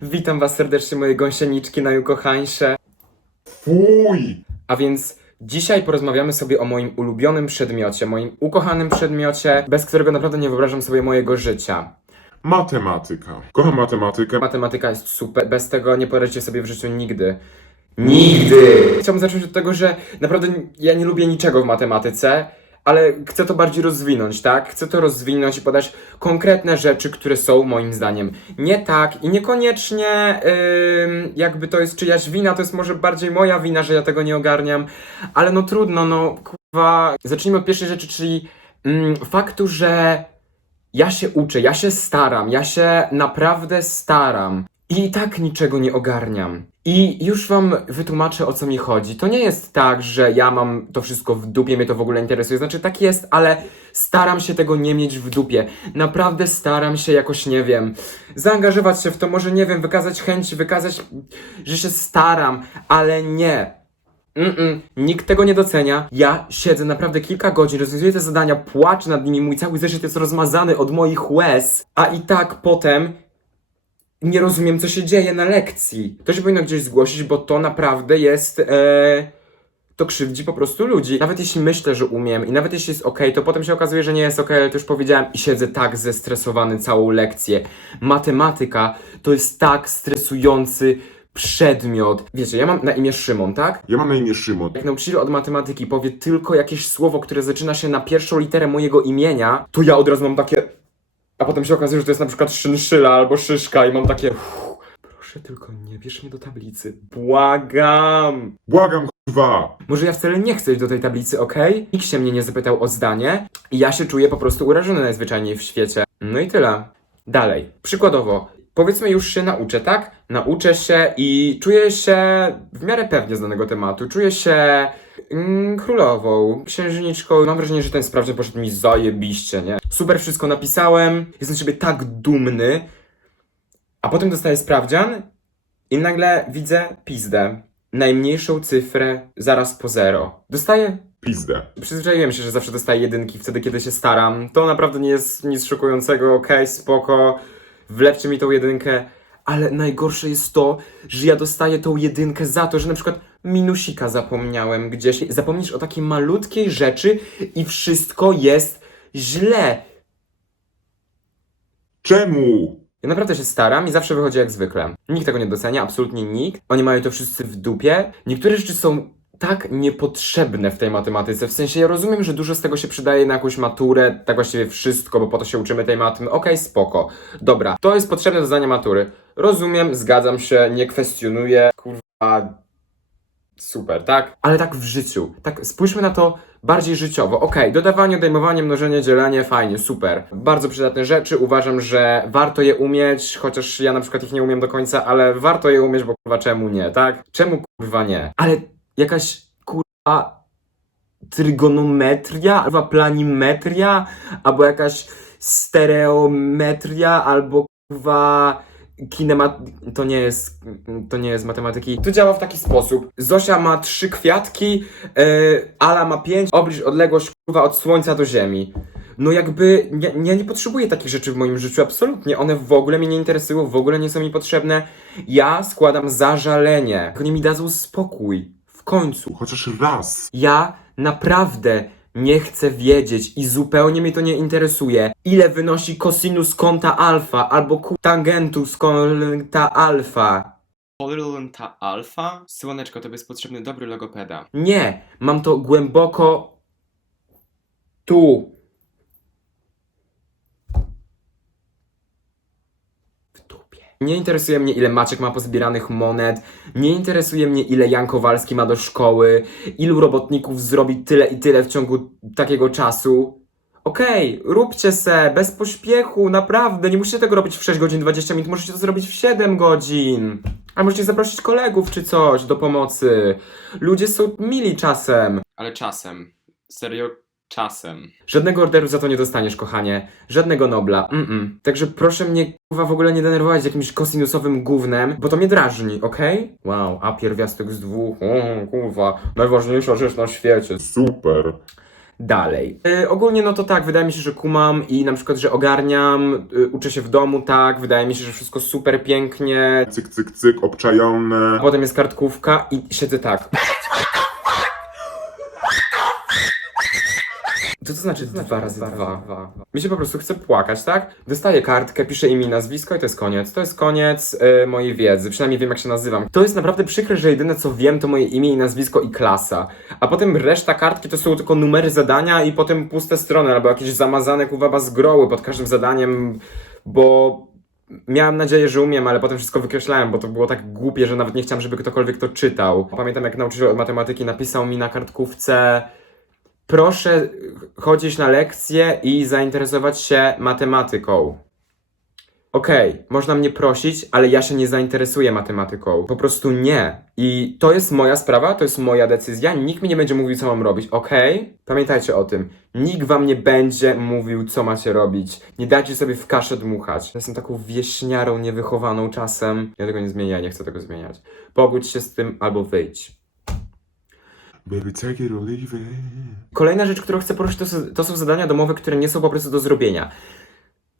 Witam was serdecznie, moje gąsieniczki najukochańsze. Fuj! A więc dzisiaj porozmawiamy sobie o moim ulubionym przedmiocie, moim ukochanym przedmiocie, bez którego naprawdę nie wyobrażam sobie mojego życia. Matematyka. Kocham matematykę. Matematyka jest super, bez tego nie poradzicie sobie w życiu nigdy. Nigdy! Chciałbym zacząć od tego, że naprawdę ja nie lubię niczego w matematyce, ale chcę to bardziej rozwinąć, tak? Chcę to rozwinąć i podać konkretne rzeczy, które są moim zdaniem nie tak i niekoniecznie ym, jakby to jest czyjaś wina, to jest może bardziej moja wina, że ja tego nie ogarniam, ale no trudno, no kurwa. Zacznijmy od pierwszej rzeczy, czyli faktu, że ja się uczę, ja się staram, ja się naprawdę staram. I tak niczego nie ogarniam. I już wam wytłumaczę o co mi chodzi. To nie jest tak, że ja mam to wszystko w dupie, mnie to w ogóle interesuje. Znaczy tak jest, ale staram się tego nie mieć w dupie. Naprawdę staram się jakoś, nie wiem, zaangażować się w to, może nie wiem, wykazać chęć, wykazać, że się staram, ale nie. Mm-mm, nikt tego nie docenia. Ja siedzę naprawdę kilka godzin, rozwiązuję te zadania, płaczę nad nimi, mój cały zeszyt jest rozmazany od moich łez, a i tak potem nie rozumiem, co się dzieje na lekcji. To się powinno gdzieś zgłosić, bo to naprawdę jest. E... To krzywdzi po prostu ludzi. Nawet jeśli myślę, że umiem i nawet jeśli jest ok, to potem się okazuje, że nie jest ok, ale to już powiedziałem i siedzę tak zestresowany całą lekcję. Matematyka to jest tak stresujący przedmiot. Wiecie, ja mam na imię Szymon, tak? Ja mam na imię Szymon. Jak nauczyciel od matematyki powie tylko jakieś słowo, które zaczyna się na pierwszą literę mojego imienia, to ja od razu mam takie. A potem się okazuje, że to jest na przykład szynszyla albo szyszka i mam takie. uff, Proszę tylko nie bierz mnie do tablicy. Błagam! Błagam, kurwa! Może ja wcale nie chcę iść do tej tablicy, okej? Nikt się mnie nie zapytał o zdanie i ja się czuję po prostu urażony najzwyczajniej w świecie. No i tyle. Dalej. Przykładowo, powiedzmy już się nauczę, tak? Nauczę się i czuję się w miarę pewnie z danego tematu. Czuję się mm, królową, księżniczką. Mam wrażenie, że ten sprawdzian poszedł mi zajebiście, nie? Super wszystko napisałem, jestem z siebie tak dumny, a potem dostaję sprawdzian i nagle widzę pizdę. Najmniejszą cyfrę zaraz po zero. Dostaję Pizdę. Przyzwyczaiłem się, że zawsze dostaję jedynki wtedy, kiedy się staram. To naprawdę nie jest nic szokującego, okej, spoko. Wlepcie mi tą jedynkę. Ale najgorsze jest to, że ja dostaję tą jedynkę za to, że na przykład minusika zapomniałem gdzieś. Zapomnisz o takiej malutkiej rzeczy i wszystko jest źle. Czemu? Ja naprawdę się staram i zawsze wychodzi jak zwykle. Nikt tego nie docenia, absolutnie nikt. Oni mają to wszyscy w dupie. Niektóre rzeczy są tak niepotrzebne w tej matematyce. W sensie ja rozumiem, że dużo z tego się przydaje na jakąś maturę, tak właściwie wszystko, bo po to się uczymy tej matmy. Okej, spoko. Dobra, to jest potrzebne do zdania matury. Rozumiem, zgadzam się, nie kwestionuję. Kurwa, super, tak? Ale tak w życiu. Tak, spójrzmy na to bardziej życiowo. Okej, dodawanie, odejmowanie, mnożenie, dzielenie, fajnie, super. Bardzo przydatne rzeczy. Uważam, że warto je umieć, chociaż ja na przykład ich nie umiem do końca, ale warto je umieć, bo kurwa czemu nie, tak? Czemu kurwa nie? Ale jakaś kurwa trygonometria, albo planimetria, albo jakaś stereometria, albo kurwa kinemat... To nie jest... To nie jest matematyki. To działa w taki sposób. Zosia ma trzy kwiatki, yy, Ala ma pięć, oblicz odległość kurwa od słońca do ziemi. No jakby, nie, nie, nie potrzebuję takich rzeczy w moim życiu, absolutnie. One w ogóle mnie nie interesują, w ogóle nie są mi potrzebne. Ja składam zażalenie. Oni mi dadzą spokój. W końcu. Chociaż raz. Ja naprawdę nie chcę wiedzieć i zupełnie mnie to nie interesuje, ile wynosi cosinus kąta alfa albo ku tangentus kąta alfa. Kąta alfa? Słoneczko, to jest potrzebny dobry logopeda. Nie, mam to głęboko tu. W dupie. Nie interesuje mnie, ile Maciek ma pozbieranych monet. Nie interesuje mnie, ile Jan Kowalski ma do szkoły. Ilu robotników zrobi tyle i tyle w ciągu takiego czasu. Okej, róbcie se, bez pośpiechu, naprawdę. Nie musicie tego robić w 6 godzin 20 minut, możecie to zrobić w 7 godzin. A możecie zaprosić kolegów czy coś do pomocy. Ludzie są mili czasem. Ale czasem. Serio, czasem. Żadnego orderu za to nie dostaniesz, kochanie. Żadnego Nobla. Mm-mm. Także proszę mnie kurwa w ogóle nie denerwować jakimś kosinusowym gównem, bo to mnie drażni, okej? Wow, a pierwiastek z dwóch. O, kurwa, najważniejsza rzecz na świecie. Super. dalej. Yy, ogólnie no to tak, wydaje mi się, że kumam i na przykład, że ogarniam, yy, uczę się w domu, tak, wydaje mi się, że wszystko super pięknie. Cyk, cyk, cyk, obczajone. A potem jest kartkówka i siedzę tak. Co to znaczy dwa razy dwa? Mi się po prostu chce płakać, tak? Dostaję kartkę, piszę imię i nazwisko i to jest koniec. To jest koniec e, mojej wiedzy, przynajmniej wiem jak się nazywam. To jest naprawdę przykre, że jedyne co wiem to moje imię i nazwisko i klasa. A potem reszta kartki to są tylko numery zadania i potem puste strony albo jakieś zamazane kuwaba z groły pod każdym zadaniem, bo Miałem nadzieję, że umiem, ale potem wszystko wykreślałem, bo to było tak głupie, że nawet nie chciałem, żeby ktokolwiek to czytał. Pamiętam, jak nauczyciel od matematyki napisał mi na kartkówce proszę chodzić na lekcje i zainteresować się matematyką. Okej, można mnie prosić, ale ja się nie zainteresuję matematyką. Po prostu nie. I to jest moja sprawa, to jest moja decyzja. Nikt mi nie będzie mówił, co mam robić, okej? Pamiętajcie o tym. Nikt wam nie będzie mówił, co macie robić. Nie dajcie sobie w kaszę dmuchać. Jestem taką wieśniarą niewychowaną czasem. Ja tego nie zmienię, ja nie chcę tego zmieniać. Pogódź się z tym albo wyjdź. Baby, take it or leave it. Kolejna rzecz, którą chcę poruszyć, to, są- to są zadania domowe, które nie są po prostu do zrobienia.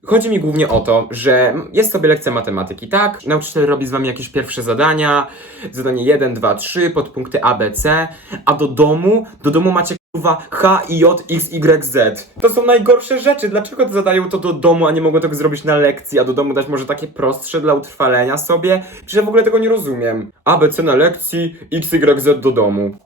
Chodzi mi głównie o to, że jest sobie lekcja matematyki, tak? Nauczyciel robi z wami jakieś pierwsze zadania, zadanie 1, 2, 3, podpunkty A, B, C, a do domu, do domu macie kurwa H, I, J, X, Y, Z. To są najgorsze rzeczy, dlaczego zadają to do domu, a nie mogą tego zrobić na lekcji, a do domu dać może takie prostsze dla utrwalenia sobie? Przecież ja w ogóle tego nie rozumiem. A, B, C na lekcji, X, Y, Z do domu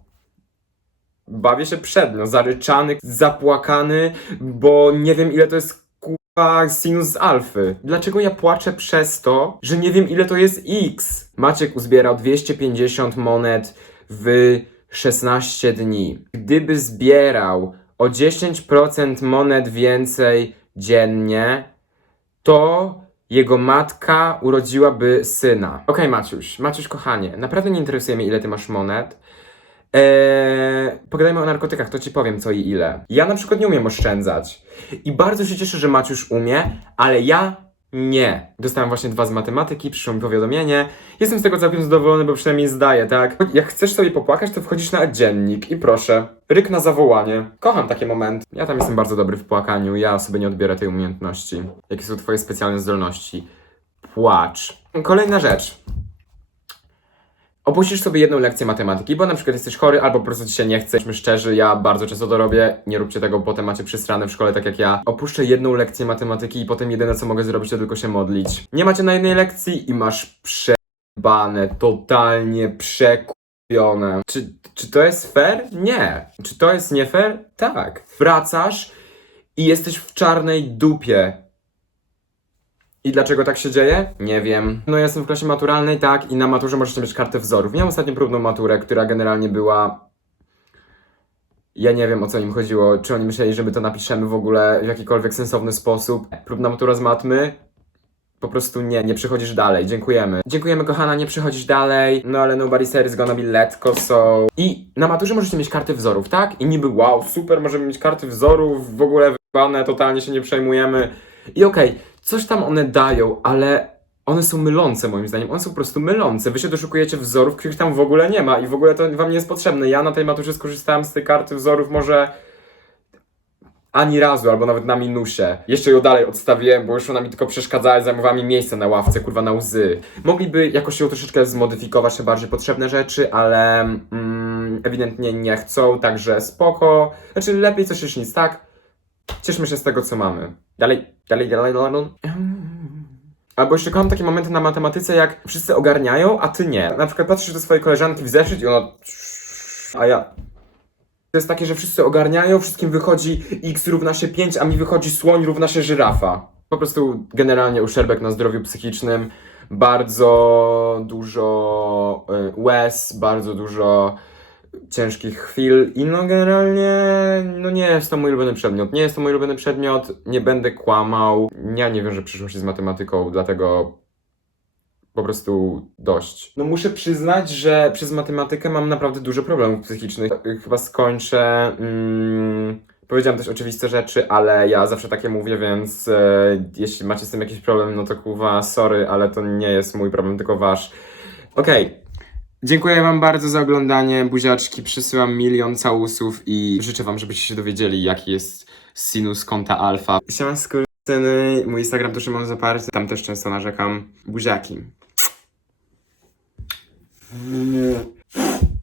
bawię się przednio, zaryczany, zapłakany, bo nie wiem ile to jest kurwa sinus alfy. Dlaczego ja płaczę przez to, że nie wiem ile to jest x? Maciek uzbierał 250 monet w 16 dni. Gdyby zbierał o 10% monet więcej dziennie, to jego matka urodziłaby syna. Okej, Maciuś, Maciuś kochanie, naprawdę nie interesuje mnie ile ty masz monet. Eee, pogadajmy o narkotykach, to ci powiem co i ile. Ja na przykład nie umiem oszczędzać. I bardzo się cieszę, że Maciuś umie, ale ja nie. Dostałem właśnie dwa z matematyki, przyszło mi powiadomienie. Jestem z tego całkiem zadowolony, bo przynajmniej zdaję, tak? Jak chcesz sobie popłakać, to wchodzisz na dziennik i proszę. Ryk na zawołanie. Kocham takie momenty. Ja tam jestem bardzo dobry w płakaniu, ja sobie nie odbiorę tej umiejętności. Jakie są twoje specjalne zdolności? Płacz. Kolejna rzecz. Opuścisz sobie jedną lekcję matematyki, bo na przykład jesteś chory albo po prostu ci się nie chce. Bądźmy szczerzy, ja bardzo często to robię. Nie róbcie tego, potem macie przysrane w szkole tak jak ja. Opuszczę jedną lekcję matematyki i potem jedyne co mogę zrobić to tylko się modlić. Nie macie na jednej lekcji i masz przebane, totalnie przekupione. Czy, czy to jest fair? Nie. Czy to jest nie fair? Tak. Wracasz i jesteś w czarnej dupie. I dlaczego tak się dzieje? Nie wiem. No ja jestem w klasie maturalnej, tak, i na maturze możecie mieć kartę wzorów. Miałem ostatnio próbną maturę, która generalnie była... Ja nie wiem o co im chodziło, czy oni myśleli, że my to napiszemy w ogóle w jakikolwiek sensowny sposób. Próbna matura z matmy? Po prostu nie, nie przychodzisz dalej, dziękujemy. Dziękujemy kochana, nie przychodzisz dalej, no ale nobody said gonna be letko, so... I na maturze możecie mieć karty wzorów, tak? I niby wow, super, możemy mieć karty wzorów, w ogóle wyjebane, totalnie się nie przejmujemy. I okej, coś tam one dają, ale one są mylące moim zdaniem. One są po prostu mylące. Wy się doszukujecie wzorów, których tam w ogóle nie ma i w ogóle to wam nie jest potrzebne. Ja na tej maturze skorzystałem z tej karty wzorów może ani razu, albo nawet na minusie. Jeszcze ją dalej odstawiłem, bo już ona mi tylko przeszkadzała i zajmowała mi miejsce na ławce, kurwa, na łzy. Mogliby jakoś ją troszeczkę zmodyfikować na bardziej potrzebne rzeczy, ale mm, ewidentnie nie chcą, także spoko. Znaczy, lepiej coś niż nic, tak? Cieszmy się z tego, co mamy. Dalej, dalej, dalej, dalej. Albo jeszcze kocham takie momenty na matematyce, jak wszyscy ogarniają, a ty nie. Na przykład patrzysz do swojej koleżanki w zeszyt i ona... A ja... To jest takie, że wszyscy ogarniają, wszystkim wychodzi x równa się 5, a mi wychodzi słoń równa się żyrafa. Po prostu generalnie uszczerbek na zdrowiu psychicznym, bardzo dużo y, łez, bardzo dużo ciężkich chwil i no generalnie no nie jest to mój ulubiony przedmiot. Nie jest to mój ulubiony przedmiot, nie będę kłamał. Ja nie wiążę przyszłości z matematyką, dlatego po prostu dość. No muszę przyznać, że przez matematykę mam naprawdę dużo problemów psychicznych. Chyba skończę. Mm, powiedziałem też oczywiste rzeczy, ale ja zawsze takie mówię, więc e, jeśli macie z tym jakiś problem, no to kurwa, sorry, ale to nie jest mój problem, tylko wasz. Okej. Dziękuję wam bardzo za oglądanie, buziaczki, przysyłam milion całusów i życzę wam, żebyście się dowiedzieli, jaki jest sinus konta alfa. Siema skurczyny, mój Instagram to Szymon Zaparty, tam też często narzekam. Buziaki.